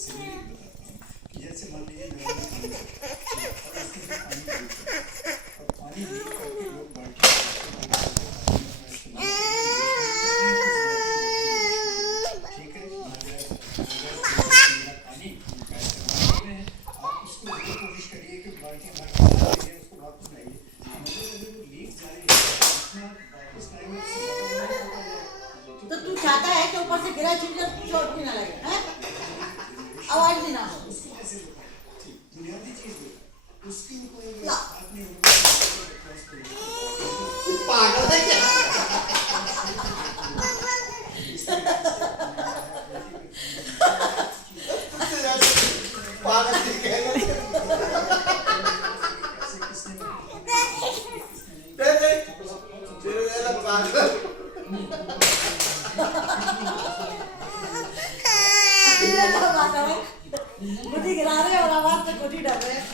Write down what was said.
Similar बताता हूँ कि जैसे मान लीजिए घर में खाना है और उसके साथ पानी खरीदते हैं और पानी लीक करके लोग बाल्टी में इस्तेमाल करते हैं, कुछ बाल्टी ठीक है, नाजायज पानी का इस्तेमाल कर रहे हैं। आप उसको जरूर कोशिश करिए कि बाल्टी भर के ला लीजिए, उसको वापस लाइए। मगर अगर वो लीक जारी है तो वापस लाएंगे उससे ज़्यादा नहीं होता है। तो तू चाहता है कि ऊपर से गिरा छिड़के चोट भी ना लगे, हैं? आवाज भी ना हो। उसको कैसे बताएं? बुनियादी चीज है, उसके ऊपर ला। आपने पागल है क्या? पागल है क्या? मुझे गिरा रहे और आवाज से कुछ ही डर रहे हैं।